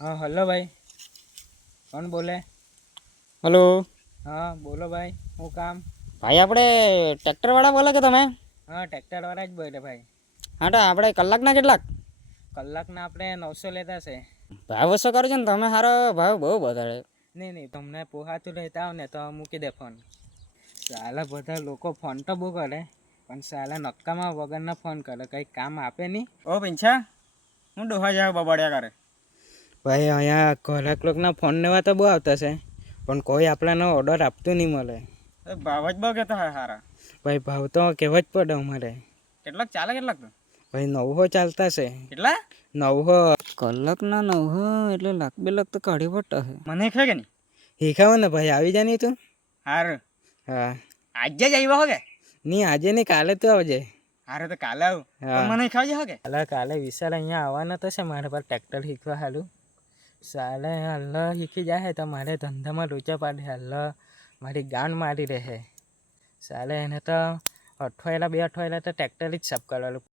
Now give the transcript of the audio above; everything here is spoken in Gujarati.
हाँ हेलो भाई, कौन बोले? હલો हाँ बोलो भाई, હું કામ? ભાઈ, આપણે ટ્રેક્ટરવાળા બોલો કે તમે? હા ટ્રેક્ટર વાળા જ બોલે ભાઈ. હા, તો આપણે કલાકના કેટલાક કલાકના આપણે 900 લેતા છે. ભાવ ઓછો કરો છો ને તમે? સારો ભાવ બહુ વધારે. નહીં નહીં, તમને પોહાતું લેતા આવ ને તો મૂકી દે ફોન. સાલા બધા લોકો ફોન તો બહુ કરે, પણ સાલા નક્કામાં વગરના ફોન કરે, કંઈ કામ આપે નહીં. ઓ પીંછા, હું ડોહા જાવ બબડ્યા કરે. ભાઈ અહીંયા ઘરાક લોકોના ફોન લેવા તો બહુ આવતા છે, પણ કોઈ આપણાનો ઓર્ડર આપતું નહીં મળે. ભાવ જ બહુ કહેતા હોય સારા. ભાઈ ભાવ તો કહેવો જ પડે અમારે. કેટલાક ચાલે કેટલાક તો? ભાઈ 900 ચાલતા છે. કેટલા? 900. કલાકના 900 એટલે લાખ 2 લાખ તો કાઢી પડતા હે. મને ખે કે નહીં શીખાવો ને ભાઈ, આવી જા નહીં તું. સારું, હા આજે જ આવ્યા હો કે? નહીં આજે નહીં, કાલે તો આવજે. સારું, તો કાલે આવું. હા મને ખાવજે હો કે? કાલે વિશાલ અહીંયા આવવાના તો છે મારે પર ટ્રેક્ટર શીખવા હાલું. સાલે હાલ શીખી જાય તો મારે ધંધામાં લોચા પાડે, હાલ મારી ગાન મારી રહે. સાલે એને તો અઠવાડિયા 2 અઠવાડિયા તો ટ્રેક્ટર જ સાફ કરવાનું.